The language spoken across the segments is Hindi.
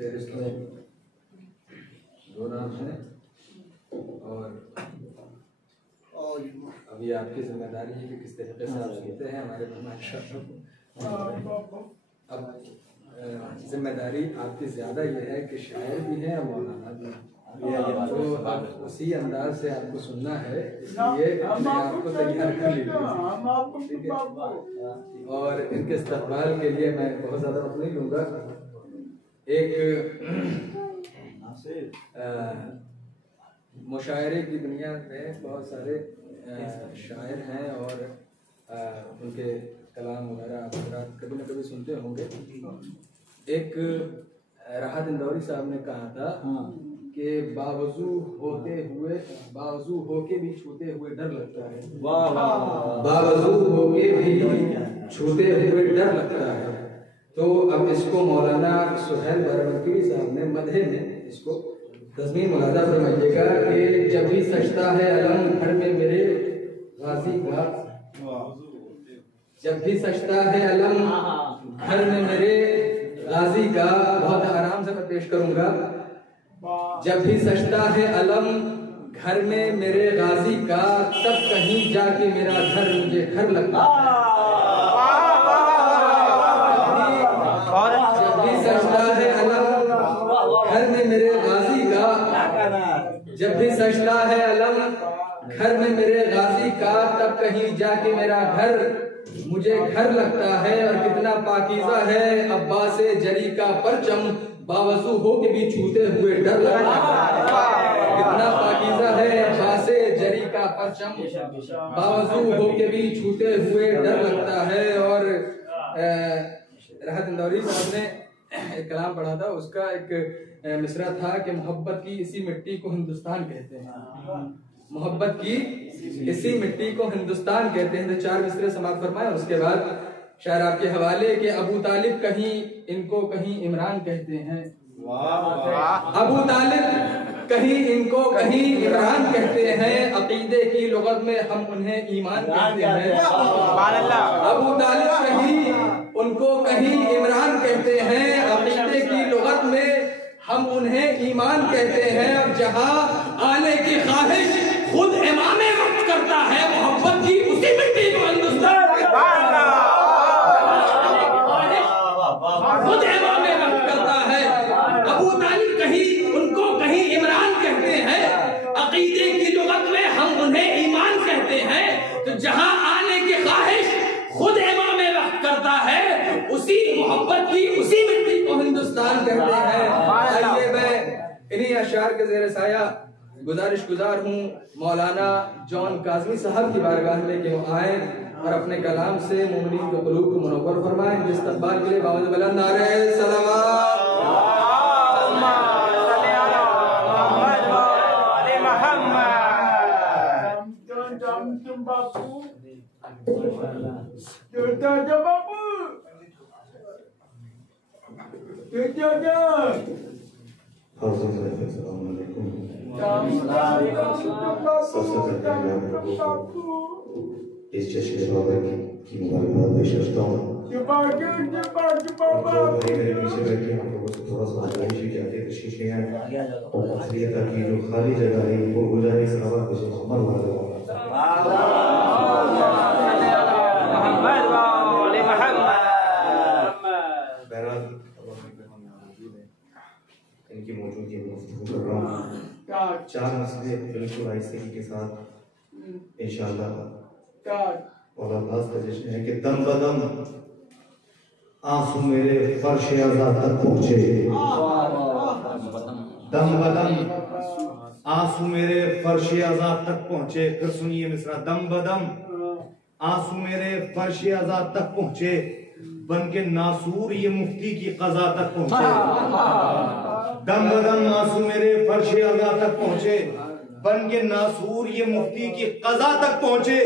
फहरिस्त में 2 नाम हैं और अभी आपकी जिम्मेदारी है कि किस तरीके से आप सुनते हैं हमारे मेहमान। अब जिम्मेदारी आपकी ज़्यादा ये है कि शायर भी हैं और मौलाना भी हैं, तो अब उसी अंदाज से आपको सुनना है, इसलिए अपने आप को तैयार कर लीजिए। और इनके इस्तकबाल के लिए मैं बहुत ज़्यादा वक्त नहीं लूँगा। एक मुशायरे की दुनिया में बहुत सारे शायर हैं और उनके कलाम वगैरह आप कभी न कभी सुनते होंगे। एक राहत इंदौरी साहब ने कहा था कि बावजू होके भी छूते हुए डर लगता है। बावजू होके भी छूते हुए डर लगता है। तो अब इसको मौलाना सुहेल बाराबंकी साहब ने मदहे में इसको तज़मीन मुलाजा फरमाइएगा कि जब भी सजता है अलम घर में मेरे गाजी का, जब भी सजता है अलम घर में मेरे गाजी का, बहुत आराम से मैं पेश करूंगा। जब भी सजता है अलम घर में मेरे गाजी का, तब कहीं जाके मेरा घर मुझे घर लगता है। जब भी सजता है अलम घर में मेरे गाजी का, जब भी सजता है अलम घर में मेरे गाजी का, तब कहीं जाके मेरा घर मुझे घर लगता है। और कितना पाकीज़ा है अब्बास जरी का परचम, बावजू हो के भी छूते हुए डर लगता है। कितना पाकीज़ा है अब्बास जरी का परचम, बावजू हो के भी छूते हुए डर लगता है। और राहत इंदौरी साहब ने एक कलाम पढ़ा था, उसका एक मिसरा था कि मोहब्बत की इसी मिट्टी को हिंदुस्तान कहते हैं, मोहब्बत की इसी मिट्टी को हिंदुस्तान कहते हैं। तो 4 मिसरे समाप्त फरमाए और उसके बाद शायर आपके हवाले के अबू तालिब कहीं इनको कहीं इमरान कहते हैं। अबू तालिब कहीं इनको कहीं इमरान कहते हैं, अकीदे की लुगत में हम उन्हें ईमान कहते हैं। अबू तालिब कहीं उनको कहीं इमरान कहते हैं, अकीदे की लुगत में हम उन्हें ईमान कहते हैं। अब जहां आने की ख्वाहिश खुद इमाम वक्त करता है, मोहब्बत की उसी मिट्टी को हिंदुस्तान खुद इमाम वक्त करता है। अबू तालिब कहीं उनको कहीं इमरान कहते हैं, अकीदे की लुगत में हम उन्हें ईमान कहते हैं। तो जहां आने की ख्वाहिश खुद इमाम वक्त करता है, उसी मोहब्बत की उसी मिट्टी को हिंदुस्तान कहते हैं। आइए मैं इन्हीं अशार के ज़ेर साया गुजारिश गुजार हूँ मौलाना जॉन काज़मी साहब की बारगाह में कि वो आए और अपने कलाम से मोमिनीन के क़ुलूब को मुनव्वर फरमाएं। जिस इस्तक़बाल के लिए बावज़ बुलंद नारे सलावत। इस जश्न की मुबारकबाद पेश करता हूँ। मेरे पीछे बैठे हम लोगों से थोड़ा सा आइश भी जाते तशरीफ़ हैं और अक्सरियत की जो खाली जगह है वो हो जाए सहाबा को हमर वाला इनकी मौजूदगी में गुफ्तगू कर रहा हूँ। 4 मसले बिल्कुल आहिस्तगी के साथ इंशाअल्लाह। और अल्लाह का जश्न है कि दम बदम आंसू मेरे फर्श आज़ा तक पहुँचे, दम बदम आंसू मेरे फर्श आज़ा तक पहुँचे। फिर सुनिए मिसरा, दम बदम आंसू मेरे फर्श आज़ा तक पहुँचे, बन के नासूर ये मुफ्ती की क़ज़ा तक पहुँचे। दम बदम आंसू मेरे फर्श आज़ा तक पहुँचे, बन के नासूर ये मुफ्ती की क़ज़ा तक पहुँचे।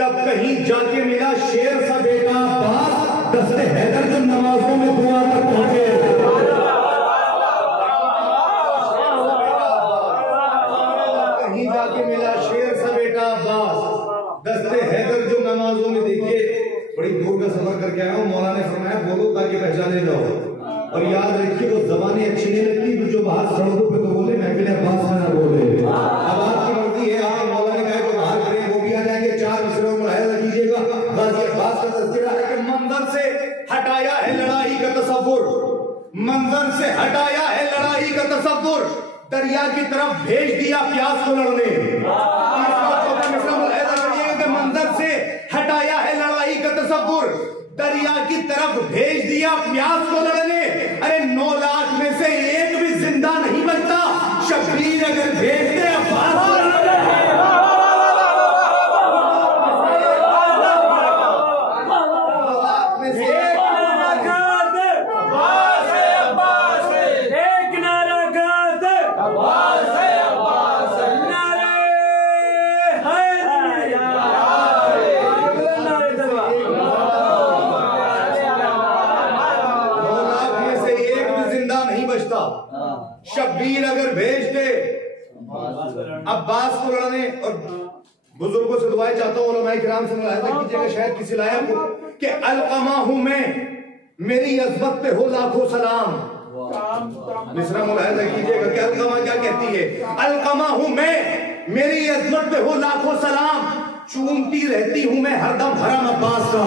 तब कहीं जाके मिला शेर सा बेटा अब्बास, दस्ते हैदर जो नमाजों में दुआ तक पहुँचे। कहीं जाके मिला शेर सा बेटा अब्बास, दस्ते हैदर जो नमाजों में। देखिए बड़ी दूर का सफर करके आया हूँ, मौला ने फरमाया बोलो ताकि पहचाने जाओ। और याद रखिए वो जबानें अच्छी नहीं लगती तो जो बाहर सड़कों पे तो बोले महफिल अब्बास में ना बोले। अब आपकी मर्जी है, आपके मौला ने कहा जो बाहर खड़े वो भी आ जाएंगे। 4 मिसरों को मुलाहिजा कीजिएगा। गाजी अब्बास का तज़किरा है कि मंजर से हटाया है लड़ाई का तसव्वुर, मंजर से हटाया है लड़ाई का तसव्वुर, दरिया की तरफ भेज दिया प्यास को लड़ने। मंजर से हटाया है लड़ाई का तसव्वुर, दरिया की तरफ भेज दिया प्यास को लड़ने। अरे 9 लाख में से एक भी जिंदा नहीं बचता, शब्बीर अगर भेजते अब्बास को लड़ने। शब्बीर अगर भेजते अब्बास को लड़ने। और बुजुर्गों से दुआएं चाहता हूँ, उलमाए किराम से मुलाहिजा कीजिएगा शायद किसी लायक को कि अलकमा हूं मैं, मेरी अज़मत पे हो लाखों सलाम। मिसरा मुलाहिजा कीजिएगा कि अलकमा क्या कहती है। अलकमा हूं मैं, मेरी अज़मत पे हो लाखों सलाम, चूमती रहती हूं मैं हरदम हरम अब्बास का।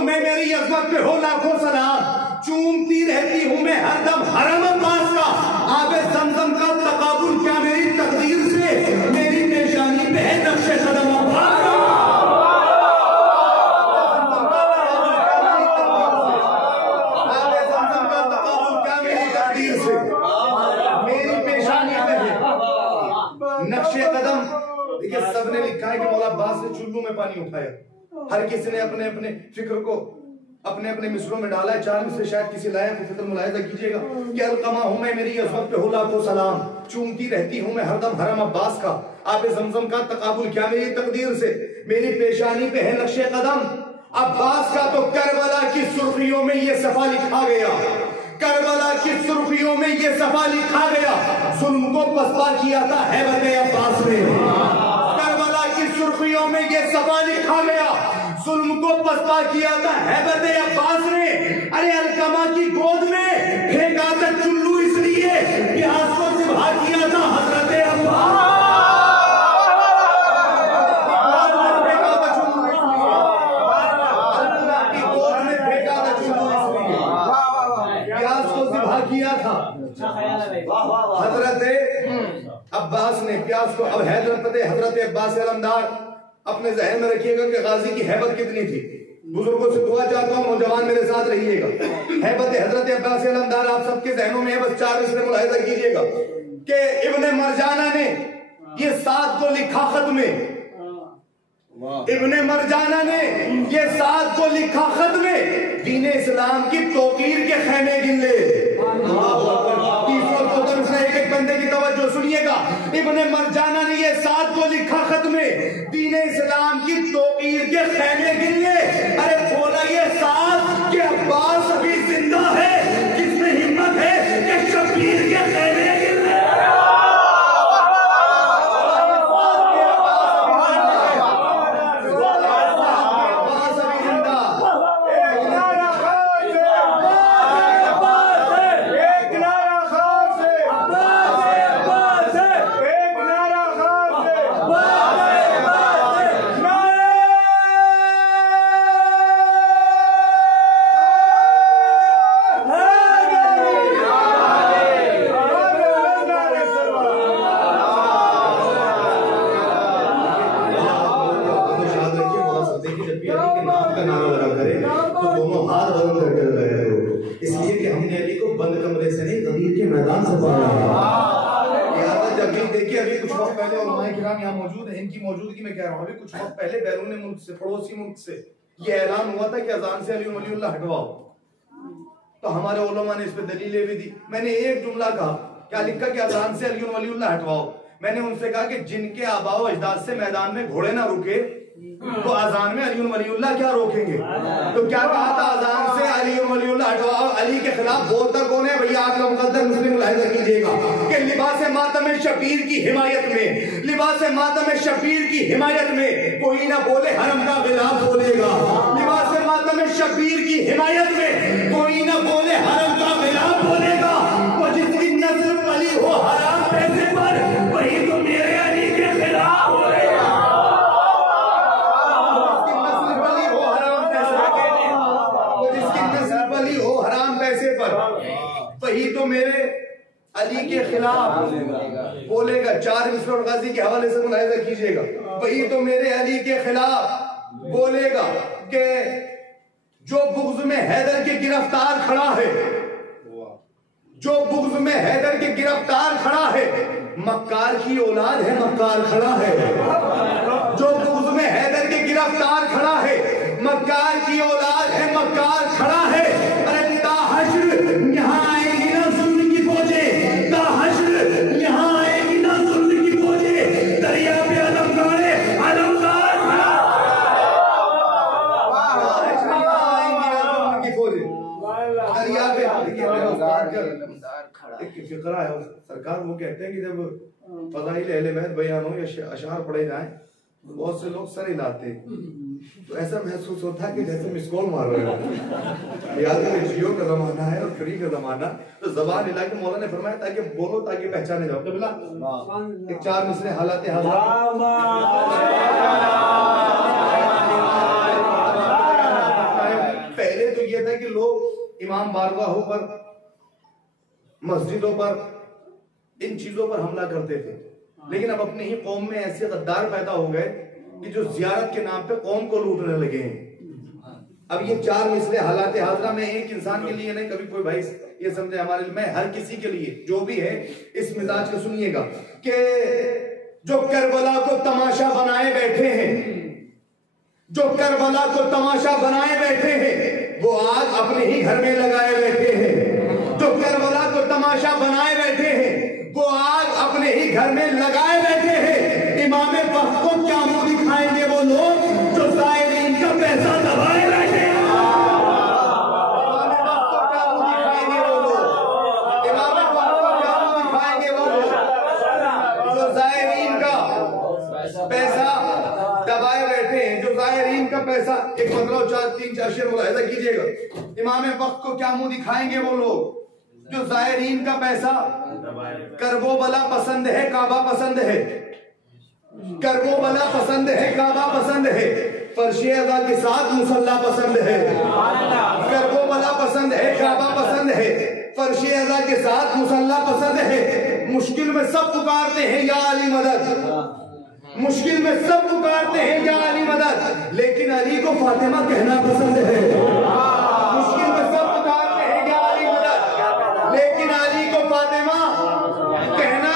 मेरी अज़मत पे हो लाखों सलाम, चूमती रहती हूं मैं हरदम हरम अब्बास का। आबे ज़मज़म का तकाबुल क्या मेरी तकदीर से, मेरी पेशानी पे है नक्शे कदम अब्बास का। आबे ज़मज़म का तकाबुल क्या मेरी तकदीर से, मेरी पेशानी पे है नक्शे कदम। देखिए सबने लिखा है कि मौला अब्बास ने चुल्लू में पानी उठाया। हर किसी ने अपने अपने फिक्र को अपने अपने मिसरों में डाला है। 4 मिसरे शायद किसी लायक को फिक्र मुलाहिजा कीजिएगा कि अलकमा हूं मैं, मेरी अज़मत पे हो लाखों सलाम, चूमती रहती हूं मैं हरदम हरम अब्बास का। आबे ज़मज़म का तकाबुल क्या मेरी तकदीर से, मेरी पेशानी पे है नक्शे कदम अब्बास का। तो करबला की सुर्खियों में ये सफा लिखा गया, करबला की सुर्खियों में ये सफा लिखा गया, जुल्म को पसपा किया था हैबत अब्बास ने। करबला की सुर्खियों में ये सफा लिखा गया, जुल्म को पसपा किया था हैबत अब्बास ने। अरे अलकमा की गोद में फेंका था चुल्लू इसलिए प्यास को सिबहा किया था हजरत अब्बास। किया था हजरत अब्बास ने प्यास को। अब हजरत अब्बास अलमदार अपने जहन में रखिएगा कि गाजी की हैबत कितनी थी। बुजुर्गों से दुआ चाहता हूँ, नौजवान मेरे साथ रहिएगा। हैबत हजरत अब्बास अलमदार आप सबके जहनों में है, बस 4 मिसरे मुलाहिजा कीजिएगा कि इब्ने मरजाना ने ये 7 को लिखा खत में, इब्ने मरजाना ने ये 7 को लिखा खत में, दीन इस्लाम की तौकीर के खैमे गिन ले। एक बंदे की तवज्जो सुनिएगा। इब्ने मरजाना ने ये 7 को लिखा खत में, दीन इस्लाम की तौकीर के खैमे गिन ले। अरे बोला ये 7 कि अब्बास अभी जिंदा है, किसमें हिम्मत है कि शब्बीर के खैमे गिन ले। इनकी मौजूदगी में कह रहा हूं, अभी कुछ वक्त पहले बैरून मुल्क से, पड़ोसी मुल्क से ये ऐलान हुआ था कि अजान से अली वलीउल्लाह हटवाओ। तो हमारे उलमा ने इस पे दलीलें भी दी। मैंने एक जुमला कहा, क्या लिखा कि अजान से अली वलीउल्लाह हटवाओ। मैंने उनसे कहा कि जिनके आबाओ अजदाद से मैदान में घोड़े ना रुके तो अजान में अली वलीउल्लाह क्या रोकेंगे। तो क्या कहा था, अजान से अली वलीउल्लाह हटवाओ। अली के खिलाफ बोलता कौन है भैया, आप मुकद्दर मुस्लिम मुलाहिजा कीजिएगा कि लिबास मातम शबीर की हिमायत में, लिबास मातम शबीर की हिमायत में कोई ना बोले हरम का खिलाफ बोलेगा। में शब्बीर की हिमायत में कोई ना बोले हरम का खिलाफ बोलेगा। वो जिसकी नस्ल पली हो हराम पैसे पर वही तो मेरे अली के खिलाफ बोलेगा। जिसकी नस्ल पली हो हराम पैसे पर वही तो मेरे अली के खिलाफ बोलेगा। 4 मिसर गाजी के हवाले से मुलाहिजा कीजिएगा। वही तो मेरे अली के खिलाफ बोलेगा कि जो बुग़्ज़ में हैदर के गिरफ्तार खड़ा है, जो बुग़्ज़ में हैदर के गिरफ्तार खड़ा है, मक्कार की औलाद है, मक्कार खड़ा है। जो बुग़्ज़ में हैदर के गिरफ्तार खड़ा है, मक्कार की औलाद है, मक्कार खड़ा है। अरे ताहश्र यहाँ आएगी ना जुल्म की फौजें, ताहश्र यहाँ आएगी ना जुल्म की फौजें, दरिया पे अलमगारे अलमगार खड़ा। दरिया पे एक फिक्रा है सरकार, वो कहते हैं कि जब फज़ाइल अहले बैत बयान हो या अशार पढ़े जाएं तो बहुत से लोग सर हिलाते हैं, तो ऐसा महसूस होता है कि जैसे मिस कॉल मार रहे हो। याद है जियो का जमाना है और फ्री का जमाना, तो जबान हिला के मौला ने फरमाया ताकि बोलो ताकि पहचाने जाओ। कबिला एक 4 मिसरे हालात पहले तो ये था कि लोग इमाम बारगाहों पर, मस्जिदों पर, इन चीजों पर हमला करते थे, लेकिन अब अपनी ही कौम में ऐसे गद्दार पैदा हो गए कि जो जियारत के नाम पे कौम को लूटने लगे हैं। अब ये 4 मिसरे हालात हाजरा में एक इंसान के लिए नहीं, कभी कोई भाई ये समझे हमारे लिए, मैं हर किसी के लिए जो भी है इस मिजाज को सुनिएगा कि जो करबला को तमाशा बनाए बैठे हैं, जो करबला को तमाशा बनाए बैठे हैं, वो आग अपने ही घर में लगाए बैठे हैं। जो करबला को तमाशा बनाए बैठे हैं, वो आग अपने ही घर में लगाए बैठे हैं। इमाम वक्त को क्या मुंह दिखाएंगे वो लोग जो ज़ायरीन का पैसा दबाए बैठे हैं। इमाम वक्त को क्या मुंह दिखाएंगे वो लोग, इमाम वक्त को क्या मुंह दिखाएंगे वो लोग जो ज़ायरीन का पैसा दबाए बैठे हैं, जो ज़ायरीन का पैसा। एक 15-4-3-4 शेर मुलाहिजा कीजिएगा। इमाम वक्त को क्या मुंह दिखाएंगे वो लोग जो ज़ायरीन का पैसा। करबो बला पसंद है, काबा पसंद है, करबो बला पसंद है, काबा पसंद है, फर्शे अज़ा के साथ मुसल्ला पसंद है। करबो बला पसंद है, काबा पसंद है, फर्शे अज़ा के साथ मुसल्ला पसंद है। मुश्किल में सब पुकारते हैं या अली मदद, मुश्किल में सब पुकारते हैं या अली मदद, लेकिन अली को फातिमा कहना पसंद है। मुश्किल में सब पुकारते हैं या अली मदद, लेकिन अली को फातिमा कहना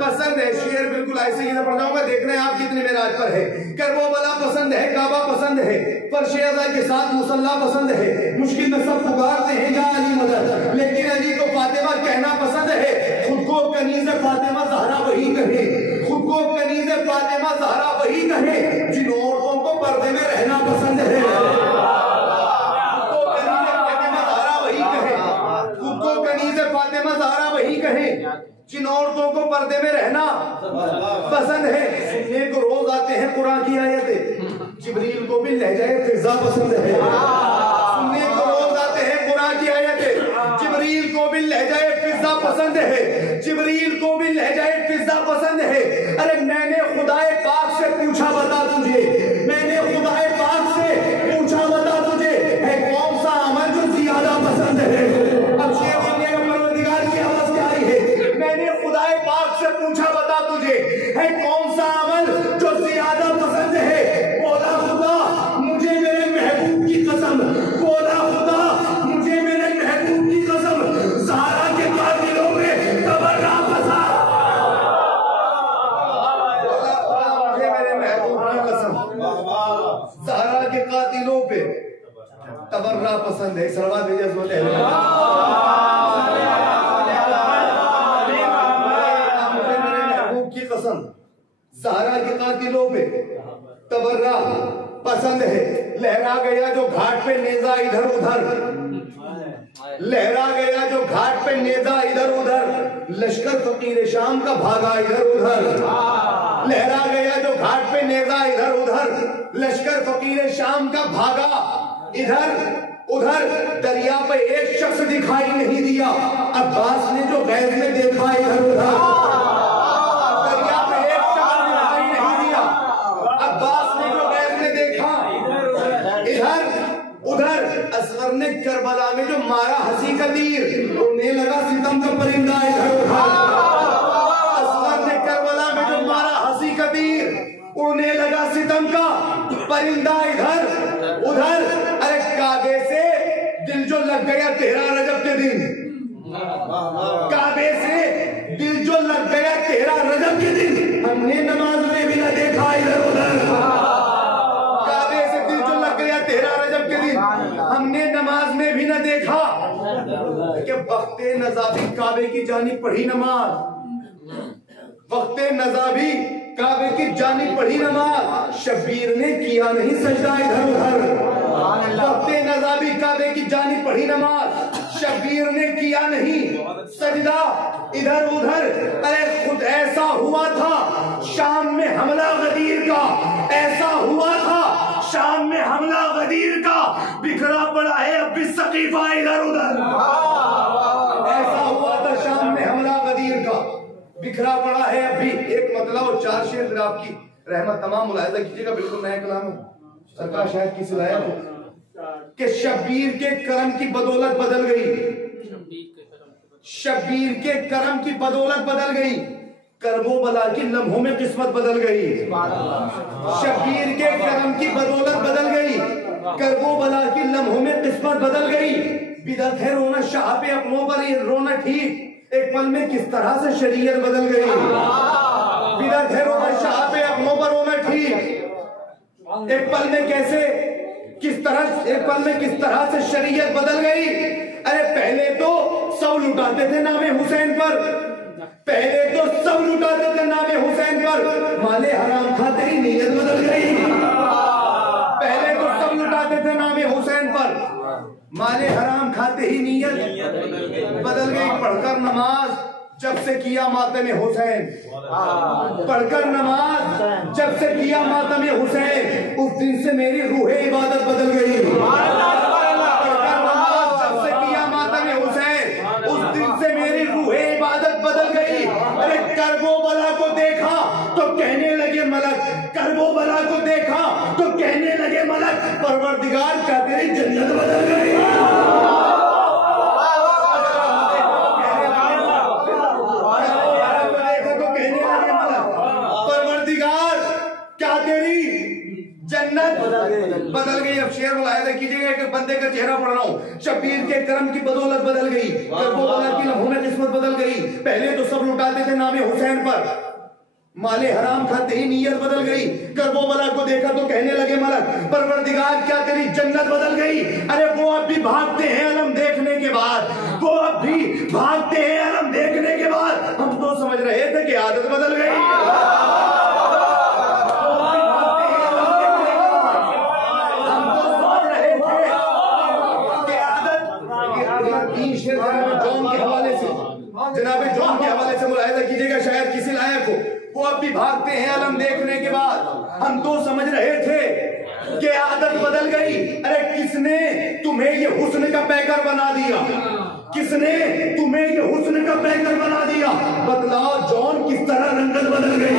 पसंद है। शेर बिल्कुल ऐसे ही पढ़ जाऊंगा, देखना है आप कितने मेराज पर है। करबो बला पसंद है, काबा पसंद है, फर्शे अज़ा के साथ मुसल्ला पसंद है। मुश्किल में सब पुकारते हैं या अली मदद, लेकिन अली को फातिमा कहना पसंद है। खुद को कनीज़ फातिमा ज़हरा वही कहे, खुद को कनीज़ फातिमा ज़हरा वही कहे जिन औरतों को पर्दे में रहना पसंद है। खुद को कनीज़ फातिमा ज़हरा वही कहे जिन औरतों को पर्दे में रहना पसंद है। सुनने को रोज आते हैं कुरान की आयतें, जिब्रील को भी लहजाए फिज़ा पसंद है। सुनने को रोज आते हैं कुरान की आयतें, जिब्रील को भी लहजाए फिज़ा पसंद है, जिब्रील को भी लहजाए फिज़ा पसंद है। अरे मैंने खुदाए पाक से पूछा बता तुझे, मैंने खुदाए पाक से पूछा बता तुझे, है कौन सा अमल जो ज्यादा पसंद है। अब शेर सुनिएगा, परवरदिगार की आवाज क्या आई है। मैंने खुदाए पाक से पूछा बता तुझे, है कौन सा अमल जो ज्यादा पसंद है। बोला खुदा मुझे मेरे महबूब की कसम, बोला खुदा मुझे मेरे महबूब की कसम, ज़हरा के कातिलों में तबर्रा पसंद। मुझे मेरे महबूब की कसम, ज़हरा के कातिलों पे तबर्रा पसंद है। सलवात भेजिए कसम, ज़हरा के कातिलों पे तबर्रा पसंद है। लहरा गया जो घाट पे नेजा इधर उधर, लहरा गया जो घाट पे नेजा इधर उधर, लश्कर फकीर शाम का भागा इधर उधर। लहरा गया जो घाट पे नेजा इधर उधर, लश्कर फकीर शाम का भागा इधर उधर दरिया पे एक शख्स दिखाई नहीं दिया। अब्बास ने जो गैब में देखा इधर उधर, दरिया पे एक शख्स दिखाई नहीं दिया। अब्बास ने जो गैब में देखा इधर उधर, असगर ने करबला में जो मारा हंसी का तीर, उड़ने लगा सितम का परिंदा इधर उधर। असगर ने करबला में जो मारा हंसी का तीर, उड़ने लगा सितम का परिंदा इधर उधर। अरे काबे से दिल जो लग गया 13 रजब के दिन, काबे से दिल जो लग गया 13 रजब के दिन, हमने नमाज में भी न देखा इधर उधर। काबे से दिल जो लग गया 13 रजब के दिन, हमने नमाज में भी न देखा कि वक्ते नज़ाबी काबे की जानी पढ़ी नमाज, वक्ते नज़ाबी काबे की जानी पढ़ी नमाज, शब्बीर ने किया नहीं सजदा इधर उधर। वक्ते नज़ाबी काबे की जानी पढ़ी नमाज, शब्बीर ने किया नहीं सजदा इधर उधर। अरे खुद ऐसा हुआ था शाम में हमला गदीर का, ऐसा हुआ था शाम में हमला गदीर का, बिखरा पड़ा है अब भी सकीफा इधर उधर। ऐसा हुआ था शाम में हमला गदीर का, बिखरा पड़ा है अभी। एक मतलब और 4 शेर आपकी रहमत तमाम मुलाहिजा कीजिएगा, बिल्कुल नया कलाम है सरकार शायद की सिलाया हो कि शब्बीर के करम की बदौलत बदल गई, शब्बीर के करम की बदौलत बदल गई, करबो बला की लम्हों में किस्मत बदल गई। शब्बीर के करम की बदौलत बदल गई, करबो बला की लम्हों में किस्मत बदल गई। बिदअत है रोना शाह पे अपनों पर, ये रोना ठीक, एक पल में किस तरह से शरीयत बदल गई। बिदअत है रोना शाह पे अपनों पर रोना ठीक, एक पल में कैसे किस तरह, एक पल में किस तरह से शरीयत बदल गई। अरे पहले तो सब लुटाते थे नामे हुसैन पर, पहले तो सब लुटाते थे नामे हुसैन पर, माले हराम खा तेरी नीयत बदल गई। पहले तो सब लुटाते थे नामे हुसैन पर, माले हराम खाते ही नीयत बदल गई। पढ़कर नमाज जब से किया मातम हुसैन, पढ़कर नमाज जब से किया मातम हुसैन, उस दिन से मेरी रूह इबादत बदल गई। पढ़कर नमाज जब से किया मातम हुसैन, उस दिन से मेरी रूह इबादत बदल गई। अरे करबो बला को देखा तो कहने लगे मलक, करबो बला को देखा तो कहने लगे मलक, परवरदिगार क्या तेरी जन्नत बदल गई। जन्नत बदल गई। अब शेर मुलाहिजा कीजिएगा, एक बंदे का चेहरा पढ़ रहा हूँ। शब्बीर के करम की बदौलत बदल गई, करबला की लम्हों में किस्मत बदल गई। पहले तो सब लुटाते थे नामे हुसैन पर, माले हराम खाते ही नीयत बदल गई। करबला को देखा तो कहने लगे मलक, परवरदिगार क्या तेरी जन्नत बदल गई। अरे वो अब भी भागते हैं अलम देखने के बाद, वो अब भी भागते हैं अलम देखने के बाद। हम तो समझ रहे थे कि आदत बदल गई। जनाबे जॉन के हवाले से मुलाहिजा कीजिएगा, शायद किसी लायक हो। वो अब भी भागते हैं अलम देखने के बाद, हम तो समझ रहे थे कि आदत बदल गई। अरे किसने तुम्हें ये हुस्न का पैकर बना दिया, किसने तुम्हें ये हुस्न का पैकर बना दिया। बतलाओ जॉन किस तरह रंगत बदल गई।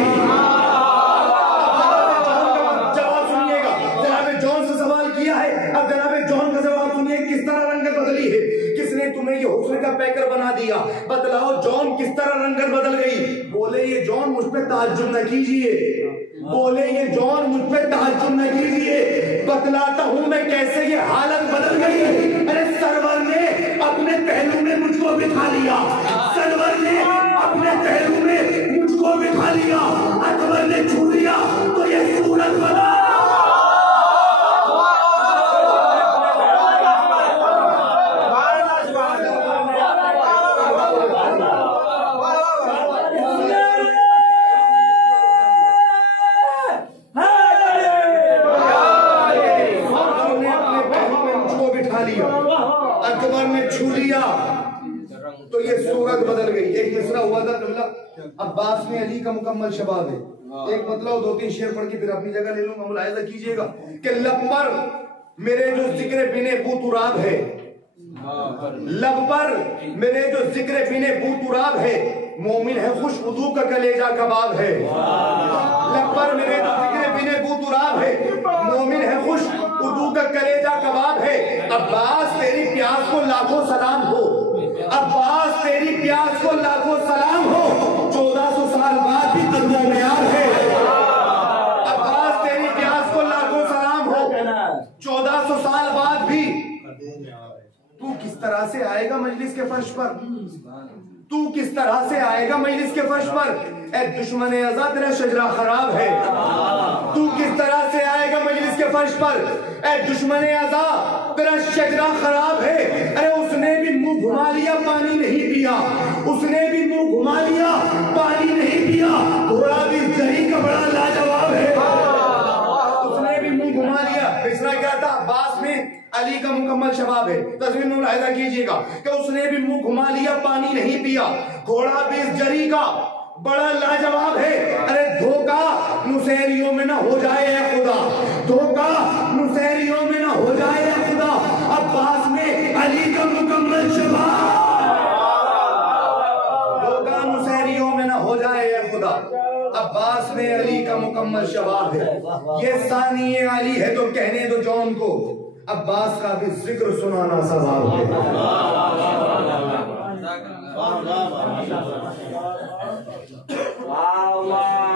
जवाब सुनिएगा, जनाबे जॉन से सवाल किया है, अब जनाबे जॉन का जवाब सुनिए, किस तरह रंगत बदली है। किसने तुम्हें ये हुस्न का पैकर बना दिया, बतलाओ जॉन किस तरह रंगत बदल गई। बोले ये जॉन मुझ पे ताज्जुब न कीजिए, बोले ये जॉन मुझ पे ताज्जुब न कीजिए, बतलाता हूं मैं कैसे ये हालत बदल गई। अरे सरवर ने अपने पहलू में मुझको बिठा लिया, सरवर ने अपने पहलू में मुझको बिठा लिया, अकबर ने छू लिया तो ये सूरत बना। अकबर ने छू लिया तो ये सूरत बदल गई। एक मिसरा हुआ था कल्ला अब्बास में अली का मुकम्मल शबाब है। एक मतलब 2-3 शेर पढ़ के फिर अपनी जगह ले लूंगा, मुलाहिजा कीजिएगा कि लब पर मेरे जो जिक्र बिने बूतुराब है, लब पर मेरे जो जिक्र बिने बूतुराब है, मोमिन है खुश उदू का कलेजा कबाब है। लब पर मेरे जो जिक्र बिने बूतुराब है, मोमिन है खुश उदू का कलेजा कबाब है। अब्बास तेरी प्यास को लाखों सलाम हो, अब्बास तेरी प्यास को लाखों सलाम हो, 1400 साल बाद भी कदमों में यार है। अब्बास तेरी प्यास को लाखों सलाम हो, 1400 साल बाद भी। तू किस तरह से आएगा मजलिस के फर्श पर, तू किस तरह से आएगा मजलिस के फर्श पर? ए दुश्मन अज़ा तेरा शजरा खराब है। तू किस तरह से आएगा मजलिस के फर्श पर? ए दुश्मन अज़ा तेरा शजरा खराब है। अरे उसने भी मुंह घुमा लिया, पानी नहीं पिया, उसने भी मुंह घुमा लिया, पानी नहीं पिया। घोड़ा भी जरी का बड़ा लाजवाब है, उसने भी मुंह घुमा लिया। मिसरा क्या था? अब्बास में अली का मुकम्मल शबाब है। तस्वीर में मुलाहिजा कीजिएगा कि उसने भी मुंह घुमा लिया, पानी नहीं पिया। घोड़ा भी इस जरी का बड़ा लाजवाब है। अरे धोखा नुसैरियों में ना हो जाए है खुदा, धोखा नुसैरियों में ना हो जाए है खुदा। अब्बास में अली का मुकम्मल शबाब, धोखा नुसैरियों में ना हो जाए है खुदा। अब्बास में अली का मुकम्मल शबाब है। ये सानी अली है तो कहने दो जौन को, अब्बास का भी जिक्र सुनाना सवाब है। वाह वाह